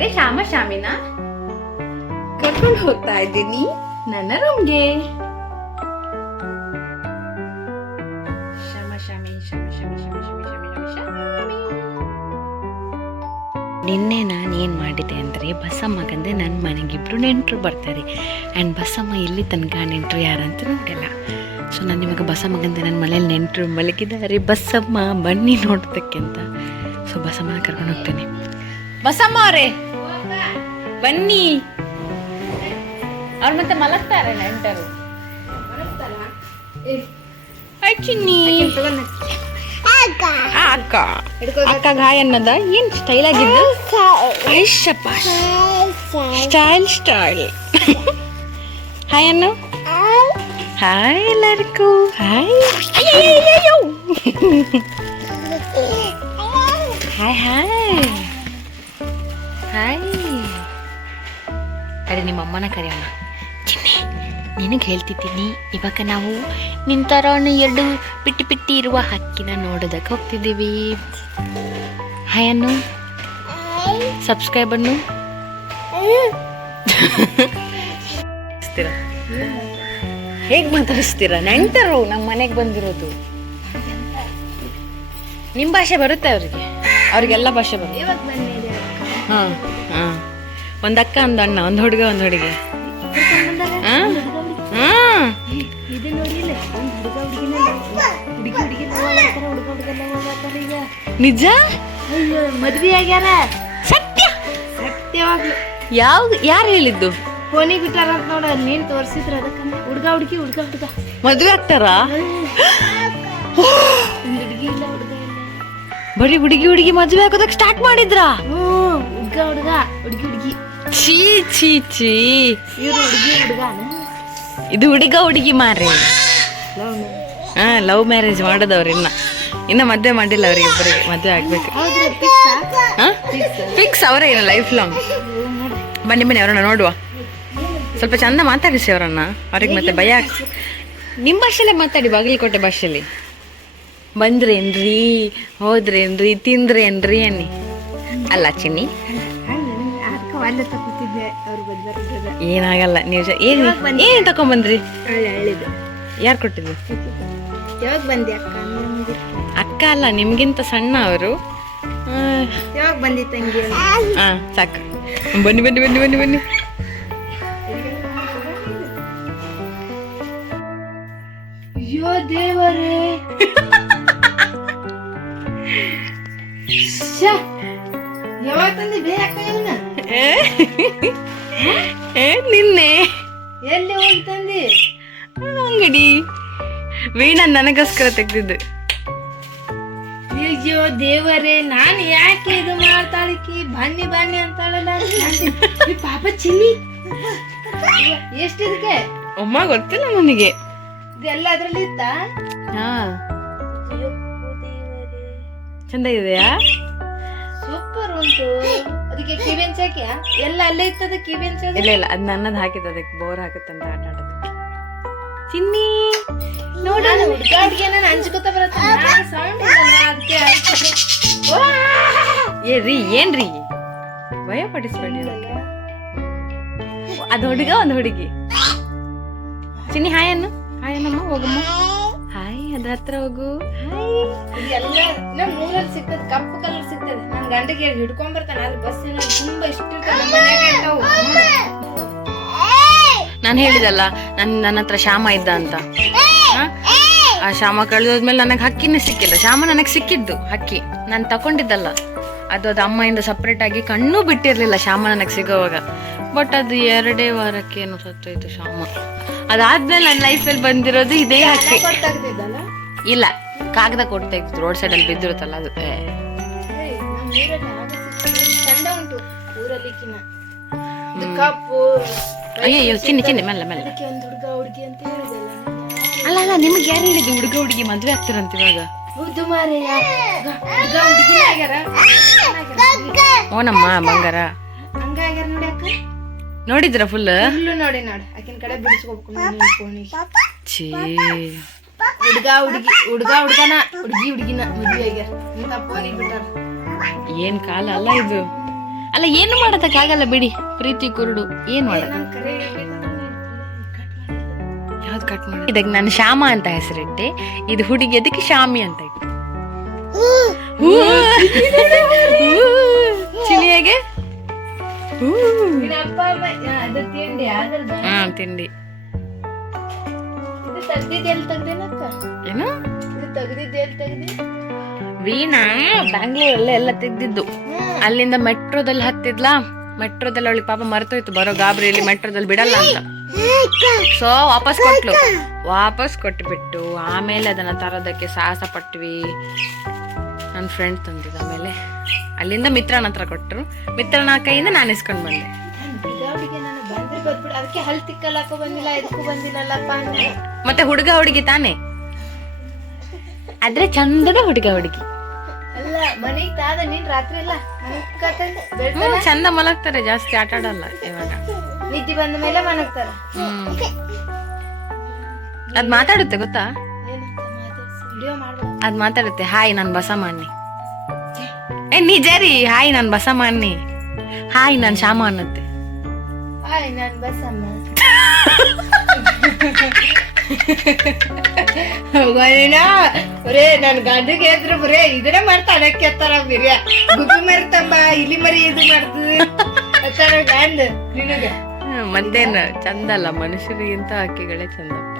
ಹಾಗೆ ಶಾಮಿನ ಕರ್ಕೊಂಡು ಹೋಗ್ತಾ ಇದ್ದೀನಿ ನನ್ನ ರೂಮ್ಗೆ. ನಿನ್ನೆ ನಾನು ಏನು ಮಾಡಿದೆ ಅಂದರೆ ಬಸಮ್ಮಗಂದೆ ನನ್ನ ಮನೆಗೆ ಇಬ್ಬರು ನೆಂಟರು ಬರ್ತಾರೆ. ಆ್ಯಂಡ್ ಬಸಮ್ಮ ಇಲ್ಲಿ ತನಕ ನೆಂಟರು ಯಾರಂತ ನೋಡಿಲ್ಲ. ಸೊ ನಾನು ಇವಾಗ ಬಸಮ್ಮಗಂದೆ ನನ್ನ ಮನೇಲಿ ನೆಂಟರು ಮಲಗಿದ್ದಾರೆ. ಬಸಮ್ಮ ಬನ್ನಿ ನೋಡೋದಕ್ಕೆ ಅಂತ. ಸೊ ಬಸಮ್ಮನ ಕರ್ಕೊಂಡು ಹೋಗ್ತೇನೆ. ಬಸಮ್ಮ ಅವರೇ ಬನ್ನಿ. ಅವ್ರು ಮತ್ತೆ ಮಲಗ್ತಾರೆ ನೆಂಟರು. ಚಿನ್ನಿ ಅಕ್ಕ ಅಕ್ಕ ಗಾಯ ಅನ್ನದ ಏನ್ ಸ್ಟೈಲ್ ಆಗಿದ್ದು. ಸ್ಟೈಲ್ ಹಾಯ್ ಅನ್ನು. ಹಾಯ್ ಎಲ್ಲರಿಗೂ ಹಾಯ್ ಹಾಯ್ ಹಾಯ್ ಹಾಯ್. ಅರೆ ನಿಮ್ಮ ಅಮ್ಮನ ಕರೆಯೋಣ. ಚಿನ್ನಿ ನಿನಗೆ ಹೇಳ್ತಿದ್ದೀನಿ, ಇವಾಗ ನಾವು ನಿಂತರ ಎರಡು ಪಿಟ್ಟಿ ಇರುವ ಹಕ್ಕಿನ ನೋಡೋದಕ್ಕೆ ಹೋಗ್ತಿದ್ದೀವಿ. ಹಾಯ್ ಅನ್ನು, ಸಬ್ಸ್ಕ್ರೈಬ್ ಅನ್ನು. ಹೇಗೆ ಮಾತಾಡಿಸ್ತೀರಾ? ನೆಂಟರು ನಮ್ಮ ಮನೆಗೆ ಬಂದಿರೋದು. ನಿಮ್ಮ ಭಾಷೆ ಬರುತ್ತೆ ಅವ್ರಿಗೆಲ್ಲ ಭಾಷೆ ಬರುತ್ತೆ. ಹಾಂ ಹಾಂ, ಒಂದು ಅಕ್ಕ ಒಂದು ಅಣ್ಣ, ಒಂದು ಹುಡುಗ ಒಂದು ಹುಡುಗಿ. ನಿಜ ಮದ್ವೆ ಆಗ್ಯಾರ. ಸತ್ಯ ಸತ್ಯವಾಗ್ಲು. ಯಾರು ಹೇಳಿದ್ದು? ಫೋನಿಗೆ ಬಿಟ್ಟಾರ ಅಂತ ನೋಡ, ನೀನ್ ತೋರ್ಸಿದ್ರ ಅದಕ್ಕ. ಹುಡ್ಗ ಹುಡುಗಿ ಮದ್ವೆ ಆಗ್ತಾರಾ? ಹುಡುಗಿ ಇಲ್ಲ ಹುಡುಗ ಇಲ್ಲ, ಬರೀ ಹುಡುಗಿ ಮದ್ವೆ ಆಗೋದಕ್ಕೆ ಸ್ಟಾರ್ಟ್ ಮಾಡಿದ್ರಾ? ಹುಡುಗ ಹುಡುಗಿ. ಛೀ ಛೀ ಛೀ, ಇವ್ರು ಹುಡುಗ. ಇದು ಹುಡುಗಿ ಮಾರ್ರಿ. ಲವ್ ಮ್ಯಾರೇಜ್ ಮಾಡೋದವ್ರು ಇನ್ನ ಮದ್ವೆ ಮಾಡಿಲ್ಲ. ಅವ್ರಿಗೆ ಇಬ್ಬರಿಗೆ ಮದ್ವೆ ಆಗ್ಬೇಕು. ಫಿಕ್ಸ್ ಅವರೇ ಇಲ್ಲ ಲೈಫ್ ಲಾಂಗ್. ಬನ್ನಿ ಅವ್ರನ್ನ ನೋಡುವ. ಸ್ವಲ್ಪ ಚಂದ ಮಾತಾಡಿಸಿ ಅವರನ್ನ. ಅವ್ರಿಗೆ ಮತ್ತೆ ಭಯ ಆಗ್ತದೆ. ನಿಮ್ಮ ಭಾಷೆಲ್ಲೇ ಮಾತಾಡಿ, ಬಾಗಲಕೋಟೆ ಭಾಷೆಯಲ್ಲಿ. ಬಂದ್ರೇನ್ರಿ, ಹೋದ್ರೇನ್ರಿ, ತಿಂದ್ರೇನ್ರಿ ಅನ್ನಿ. ಅಲ್ಲ ಚಿನ್ನಿ, ಏನಾಗಲ್ಲ. ನೀವು ಏನ್ ತಕೊಂಡ್ಬಂದ್ರಿ? ಯಾರು ಕೊಟ್ಟಿದ್ದು? ಯಾವಾಗ ಬಂದಿ ಅಕ್ಕ? ಅಕ್ಕ ಅಲ್ಲ, ನಿಮ್ಗಿಂತ ಸಣ್ಣ ಅವರು. ಯಾವಾಗ ಬಂದಿ ತಂಗಿ? ಸಾಕು. ಬನ್ನಿ. ಅಯ್ಯೋ ದೇವರೇ, ಯಾವಾಗ ತಂದಿ ಬೇ ಅಕ್ಕ? ನಿನ್ನೆ. ಎಲ್ಲಿ ಹೋಗಿ ತಂದಿ? ಅಂಗಡಿ. ವೀಣಾ ನನಗೋಸ್ಕರ ತೆಗ್ದಿದ್ದು. ಅಯ್ಯೋ ದೇವರೇ, ನಾನು ಯಾಕೆ ಇದು ಮಾಡ್ತಾಳಿಕಿ? ಬನ್ನಿ ಅಂತಾಳಲ್ಲ ಪಾಪ ಚಿನ್ನಿ. ಎಷ್ಟಿದಕ್ಕೆ ಅಮ್ಮ ಗೊತ್ತಿಲ್ಲ ನನಗೆ. ಇದೆಲ್ಲ ಅದ್ರಲ್ಲಿ ಇತ್ತ? ಚಂದ ಇದೆಯಾ? ಸೂಪರ್ ಉಂಟು. ಅದಕ್ಕೆ ಕಿವಿನ್ ಚಾಕ್ಯ ಎಲ್ಲ ಅಲ್ಲೇ ಇತ್ತದ. ಕಿವಿನ್ ಚಾಕ್ ಇಲ್ಲ ಅದ್ ನನ್ನದ್ ಹಾಕಿದ. ಅದಕ್ಕೆ ಬೋರ್ ಹಾಕುತ್ತಂತ ಆಟ ಆಡೋದಕ್ಕೆ. ಚಿನ್ನಿ ನೋಡ, ಹುಡುಗ ನಾನು ಹಂಚ್ಕೊತ ಬರತ್ತ ಸೌಂಡ್ ಅದಕ್ಕೆ. ಏನ್ರಿ ಭಯ ಪಡಿಸ್ಬೇಡಿ. ಅದು ಹುಡುಗ ಒಂದು ಹುಡುಗಿ. ಚಿನ್ನಿ ಹಾಯ್ ಅನ್ನಮ್ಮ. ಹೋಗಮ್ಮ ಹಾಯ್. ಅದ್ರ ಹತ್ರ ಹೋಗು. ಎಲ್ಲ ನಮ್ ಊರಲ್ಲಿ ಸಿಗ್ತದೆ, ಕಪ್ಪು ಕಲರ್ ಸಿಗ್ತದೆ. ನನ್ ಗಂಟೆಗೆ ಹಿಡ್ಕೊಂಡ್ ಬರ್ತಾನೆ. ಅದು ಬಸ್ ತುಂಬಾ ಇಷ್ಟ ನಾನು ಹೇಳಿದಲ್ಲ, ನನ್ನ ಹತ್ರ ಶ್ಯಾಮ ಇದ್ದ ಅಂತ. ಆ ಶ್ಯಾಮ ಕಳೆದೋದ್ಮೇಲೆ ನನಗೆ ಹಕ್ಕಿನೇ ಸಿಕ್ಕಿಲ್ಲ. ಶ್ಯಾಮ ನನಗೆ ಸಿಕ್ಕಿದ್ದು ಹಕ್ಕಿ, ನಾನು ತಕೊಂಡಿದ್ದಲ್ಲ. ಅದು ಅಮ್ಮೆಯಿಂದ ಸಪ್ರೇಟ್ ಆಗಿ ಕಣ್ಣು ಬಿಟ್ಟಿರ್ಲಿಲ್ಲ ಶ್ಯಾಮ ನನಗೆ ಸಿಗೋವಾಗ. ಬಟ್ ಅದು 2 ವಾರಕ್ಕೆ ಏನೋ ಸತ್ತೋಯ್ತು ಶ್ಯಾಮ. ಅದಾದ್ಮೇಲೆ ನನ್ನ ಲೈಫಲ್ಲಿ ಬಂದಿರೋದು ಇದೇ ಹಕ್ಕಿ. ಇಲ್ಲ, ಕಾಗದ ಕೊಡ್ತಾ ಇತ್ತು ರೋಡ್ ಸೈಡ್ ಅಲ್ಲಿ ಬಿದ್ದಿರುತ್ತಲ್ಲ ಅದು. ಅಯ್ಯೋ ಚಿನ್ನಿ ಮೆಲ್ಲ ಅಲ್ಲ ನಿಮ್ಗೆ ಯಾರು ಹೇಳಿದ್ದು ಹುಡುಗಿ ಮದ್ವೆ ಆಗ್ತಾರಂತ ಇವಾಗ? ಓನಮ್ಮ ಬಂಗಾರ ನೋಡಿದ್ರ ಫುಲ್ ನೋಡಿ ಆಕಿನ ಕಡೆ ಬಿಡಿಸ್ಕೋಬೇಕು. ಹುಡುಗನ ಹುಡುಗಿನ ಮದ್ವೆ ಆಗ್ಯಾರ. ಏನ್ ಕಾಲ ಅಲ್ಲ ಇದು. ಅಲ್ಲ ಏನು ಮಾಡೋದಕ್ಕಾಗಲ್ಲ ಬಿಡಿ, ಪ್ರೀತಿ ಕುರುಡು ಏನು ಮಾಡೋದು. ನನ್ ಕರೆ ಹೇಳ್ಬೇಕಂದ್ರೆ ಯಾವ್ದು ಕಟ್ ಮಾಡಿ ಇದಕ್ಕೆ ನಾನು ಶ್ಯಾಮ ಅಂತ ಹೆಸರಿಟ್ಟೆ, ಇದು ಹುಡುಗಿ ಅದಕ್ಕೆ ಶಾಮಿ ಅಂತ ಇಟ್ಟು. ಚಿನಿಯಾಗೆ ನಿನ್ನ ಅಪ್ಪ ಅಮ್ಮ ಅದು ತಿಂಡಿ ಅದ್ರದ್ದು ಹಾ ತಿಂಡಿ. ಇದು ತೆಗ್ದಿದ್ದು ಎಲ್ಲಿ ತೆಗ್ದೇನಕ್ಕ? ಏನು ಇದು ತೆಗ್ದಿದ್ದು ಎಲ್ಲಿ ತೆಗ್ದಿ? ವೀಣಾ ಬ್ಯಾಂಗ್ಳೂರಲ್ಲೇ ಎಲ್ಲ ತೆಗ್ದಿದ್ದು. ಅಲ್ಲಿಂದ ಮೆಟ್ರೋದಲ್ಲಿ ಹತ್ತಿದ್ಲಾ, ಮೆಟ್ರೋದಲ್ಲಿ ಅವಳಿಗೆ ಪಾಪ ಮರ್ತೋಯ್ತು ಬರೋ ಗಾಬರಿಯಲ್ಲಿ ಮೆಟ್ರೋದಲ್ಲಿ ಬಿಡಲ್ಲ ಅಂತ. ಸೊ ವಾಪಸ್ ಕೊಟ್ಟುಬಿಟ್ಟು ಆಮೇಲೆ ಅದನ್ನ ತರೋದಕ್ಕೆ ಸಾಹಸ ಪಟ್ವಿ. ನನ್ನ ಫ್ರೆಂಡ್ ತಂದಿದ್ದ. ಆಮೇಲೆ ಅಲ್ಲಿಂದ ಮಿತ್ರನ ಹತ್ರ ಕೊಟ್ಟರು, ಮಿತ್ರನ ಕೈಯಿಂದ ನಾನು ಇಸ್ಕೊಂಡು ಬಂದೆ. ಬಿಗಾವಡಿಗೆ ನಾನು ಬಂದ್ರೆ ಬಂದ್ಬಿಡು, ಅದಕ್ಕೆ ಹಲ್ ತಿಕ್ಕಲಾಕೋ ಬಂದಿಲ್ಲ, ಇದಕ್ಕೂ ಬಂದಿಲ್ಲಲ್ಲಪ್ಪ ಅಂದ್ರೆ. ಮತ್ತೆ ಹುಡುಗ ಹುಡುಗಿ ತಾನೆ, ಆದ್ರೆ ಚಂದದ ಹುಡುಗ ಹುಡುಗಿ. ಅಲ್ಲ ಮನೆಗ್ ತಾದ ನೀನ್ ರಾತ್ರಿ ಎಲ್ಲ ಚಂದ ಮಲಗ್ತಾರೆ, ಜಾಸ್ತಿ ಆಟ ಆಡಲ್ಲ ಇವಾಗ. ನಿದ್ದೆ ಬಂದ ಮೇಲೆ ಮನಗ್ತಾರ. ಅದ್ ಮಾತಾಡುತ್ತೆ ಗೊತ್ತಾ, ವಿಡಿಯೋ ಮಾಡ್ಬೇಡ. ಅದ್ ಮಾತಾಡುತ್ತೆ, ಹಾಯ್ ನಾನು ಬಸಮ್ಮಣ್ಣಿ, ನಿಜರಿ ಹಾಯ್ ನಾನು ಬಸಮ್ಮಣ್ಣಿ, ಹಾಯ್ ನಾನು ಶ್ಯಾಮ ಅನ್ನತ್ತೆ. ಹಾಯ್ ನಾನ್ ಬಸಮ್ಮ. ಬರೇ ನನ್ ಗಂಡಿಗೆ ಎದ್ರು ಬರೇ ಇದನ್ನೇ ಮಾಡ್ತಾ ಅದಕ್ಕೆ ಎತ್ತಾರ ಬಿರಿಯ ಗುಬ್ಬಿ ಮರಿತಂಬ ಇಲಿ ಮರಿ ಇದು ಮಾಡ್ತದ ಎತ್ತಾರ ಗಂಡ ನಿನಗ. ಮತ್ತೇನು ಚಂದ ಅಲ್ಲ, ಮನುಷ್ಯರಿಗಿಂತ ಹಕ್ಕಿಗಳೇ ಚಂದಪ್ಪ.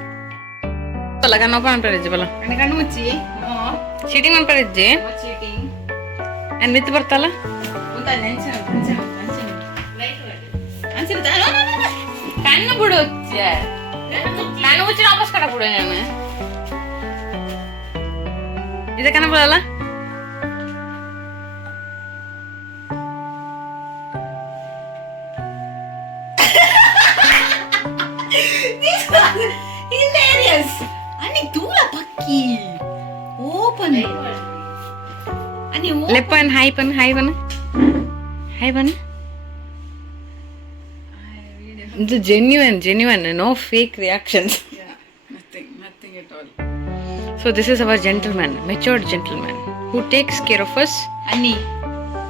ಕನ್ನಪ್ಪ ಅನ್ಪರಿಜ್ಜಿ ಬಲ ಕಣ್ಣು ಮುಚ್ಚಿ ಚೀಟಿಂಗ್ ಅನ್ಪರಿಜ್ಜಿ ಏನ್ ನಿತ್ತು ಬರ್ತಲ್ಲ ಕಣ್ಣು ಬಿಡು, ಕಣ್ಣು ಮುಚ್ಚಿ ವಾಪಸ್ ಕಡ ಬಿಡು. ನಾನು ಇದೆ ಕಣ್ಣ ಬಿಡಲ್ಲ. Hilarious! Ani tula pakki. Open. Ani open. ಲೆಪ್ಪನ್ ಹಾಯ್ ಪನ್ ಹಾಯ್ ಬನ್ ಹಾಯ್ ಬನ್. ಇದು genuine, no fake reactions. Yeah, nothing at all. So this is our gentleman, matured gentleman who takes care of us. Ani.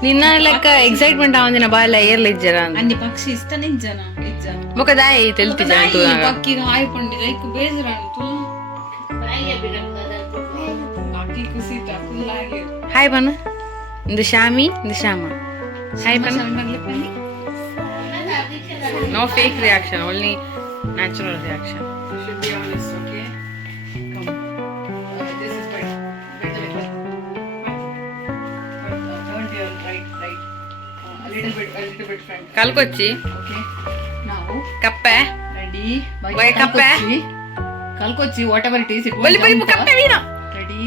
ನಿನ್ನ ಲೆಕ್ಕ ಎಕ್ಸೈಟ್ಮೆಂಟ್ ಆವಂದಿನ ಬಾಲ ಏರ್ಲ ಇಜ್ಜರ Ani pakshi ಇಷ್ಟ ನಿಂಜನ ಇಜ್ಜ. ಮುಖದಾಯಿ ತೆಲ್ತಿಜ ತೂನಾಗ ಪಕ್ಕಿಗೆ ಹಾಯ್ ಪಂಡಿದ ಐಕು ಬೇಜರಾಣ ತುಲ. ಆಕಿ ಕುಸಿತ ಕುಲ್ಲಾಗಿ. ಹಾಯ್ ಬನ್. ಇದು ಶಾಮಿ, ಇದು Shyama. Hi bun. No fake reaction, only natural reaction. You should be honest, okay? Come. This is better. Better. Turn to your right. A little bit front. ಕಲ್ಕೊಚ್ಚಿ Okay. Now, ಕಪ್ಪೆ ready? Why kappe? Kalkochi, whatever it is, it will ಬಲಿ ಬಲಿ jump ಕಪ್ಪೆ ವೀಣ. Ready?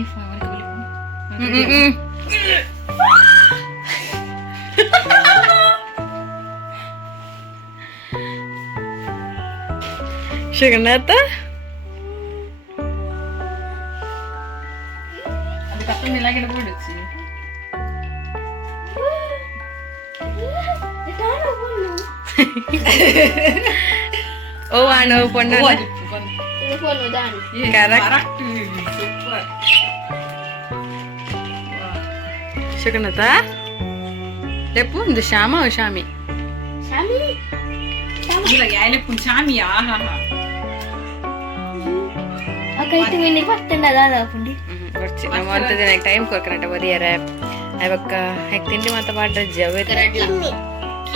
ಶ್ರೀಗಂಧ ಅದು ಕಪ್ಪೆ ಮೇಲಾಗಿ ಇಡ್ಬಿಡುಚ್ಚಿ. ಓ ಅಣ್ಣ ಪೊಣ್ಣ Correct. Super. ಶ್ರೀಗಂಧ ಲೆಪ್ಪು ಇದು ಶ್ಯಾಮ ಶಾಮಿ. ಇಲ್ಲ ಯಾಲೆ ಪುನ್ ಶಾಮಿ ಆಹಾ. ಬರ್ಚಿ ನಮ್ಮ ಅಂತದ ಟೈಮ್ ಕೊರ್ಕನಟ ಬದಿಯಾರ ಅವಕ್ಕ ಹೆಕ್ ತಿಂಡಿ ಮಾತ ಪಾಡ್ರ ಜವೆ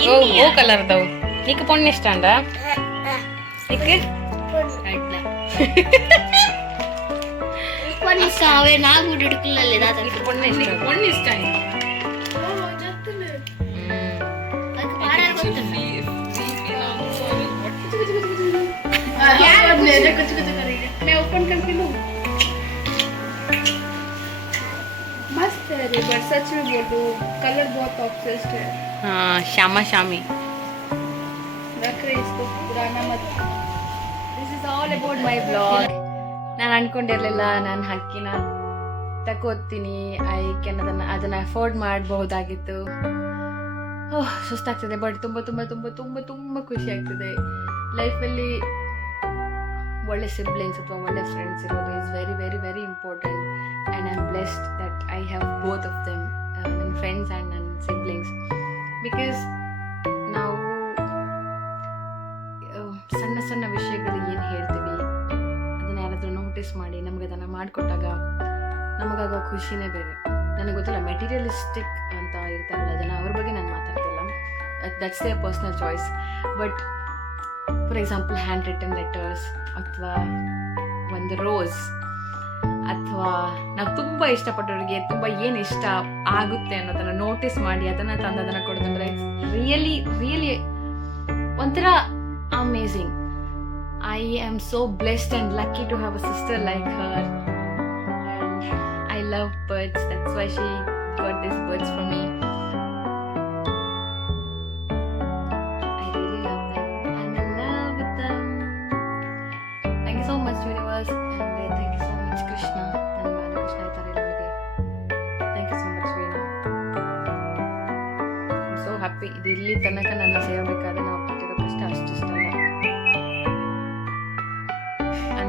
ಓ ಕಲರ್ ದವು ನಿಕ್ ಪೊಣ್ಣೆ ಇಷ್ಟ ಅಂಡ ನಿಕ್ ಪೊಣ್ಣೆ ಇಷ್ಟ ಪೊಣ್ಣೆ ಇಷ್ಟ ಆಯ್ತು. मस्त है रे, बट सच में बोलूं कलर बहुत ऑब्सेस्ड है. ಹಾ ಶ್ಯಾಮ ಶಾಮಿ. रख रहे इसको पुराना मत. This is all about my blog. ನಾನು ಅನ್ಕೊಂಡಿರ್ಲಿಲ್ಲ ನಾನು ಹಕ್ಕಿನ ತಗೋತೀನಿ, ಅದನ್ನ ಅಫೋರ್ಡ್ ಮಾಡಬಹುದಾಗಿತ್ತು. ಓಹ್ ಸುಸ್ತಾಗ್ತದೆ, ಬಟ್ ತುಂಬ ತುಂಬ ತುಂಬ ತುಂಬ ತುಂಬ ಖುಷಿ ಆಗ್ತದೆ. ಲೈಫಲ್ಲಿ ಒಳ್ಳೆ ಸಿಬ್ಲಿಂಗ್ಸ್ ಅಥವಾ ಒಳ್ಳೆ ಫ್ರೆಂಡ್ಸ್ ಇರೋದು is very very very important. And I am blessed that I have both of them, ನನ್ನ ಫ್ರೆಂಡ್ಸ್ ಆ್ಯಂಡ್ ನನ್ನ ಸಿಬ್ಲಿಂಗ್ಸ್. ಬಿಕಾಸ್ ಸಣ್ಣ ವಿಷಯಗಳು ಏನು ಹೇಳ್ತೀವಿ ಅದನ್ನು ಯಾರಾದರೂ ನೋಟಿಸ್ ಮಾಡಿ ನಮಗೆ ಅದನ್ನು ಮಾಡಿಕೊಟ್ಟಾಗ ನಮಗಾಗೋ ಖುಷಿನೇ ಬೇರೆ. ನನಗೆ ಗೊತ್ತಿಲ್ಲ, ಮೆಟೀರಿಯಲಿಸ್ಟಿಕ್ ಅಂತ ಇರ್ತಾರಲ್ಲ ಜನ, ಅವ್ರ ಬಗ್ಗೆ ನಾನು ಮಾತಾಡ್ತಿಲ್ಲ, that's their personal choice. But for example hand written letters ಅಥವಾ ಒಂದು ರೋಸ್ ಅಥವಾ ನಾವು ತುಂಬ ಇಷ್ಟಪಟ್ಟವ್ರಿಗೆ ತುಂಬ ಏನು ಇಷ್ಟ ಆಗುತ್ತೆ ಅನ್ನೋದನ್ನು ನೋಟಿಸ್ ಮಾಡಿ ಅದನ್ನು ತಂದು ಅದನ್ನು ಕೊಡೋದಂದ್ರೆ ರಿಯಲಿ ರಿಯಲಿ ಒಂಥರ amazing. I am so blessed and lucky to have a sister like her. I love birds, that's why she got these birds for me. I really love them. I'm in love with them. Thank you so much universe, and thank you so much Krishna. Nan Balakrishna itare nage. Thank you so much Veena. I'm so happy. ಇದು ಇಲ್ಲಿ ತನಕ ನನ್ನ ಸೇರಬೇಕಾದ್ರೆ ನಾವು ಪಟ್ಟಿರೋ ಕಷ್ಟ ಅಷ್ಟಿಷ್ಟಲ್ಲ.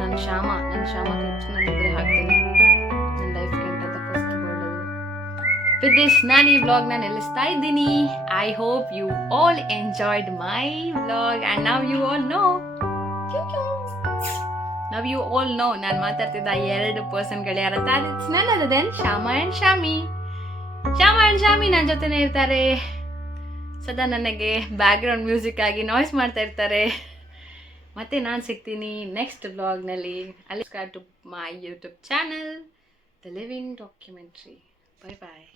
ನನ್ನ Shyama clips ನಾನು ಇದ್ರೆ ಹಾಕ್ತೀನಿ. With this Nani vlog ನಾನು ನಿಲ್ಲಿಸ್ತಾ ಇದ್ದೀನಿ. I hope you all enjoyed my vlog and now you all know ನಾನು ಮಾತಾಡ್ತಿದ್ದ 2 ಪರ್ಸನ್ಗಳು ಯಾರಂತ. It's none other than Shyama and Shami ನನ್ನ ಜೊತೆನೇ ಇರ್ತಾರೆ. ಸದಾ ನನಗೆ ಬ್ಯಾಕ್ಗ್ರೌಂಡ್ ಮ್ಯೂಸಿಕ್ ಆಗಿ ನಾಯ್ಸ್ ಮಾಡ್ತಾ ಇರ್ತಾರೆ. ಮತ್ತೆ ನಾನು ಸಿಗ್ತೀನಿ ನೆಕ್ಸ್ಟ್ ವ್ಲಾಗ್ನಲ್ಲಿ. ಅಲ್ಲಿ subscribe to my YouTube channel, The Living Documentary. Bye bye.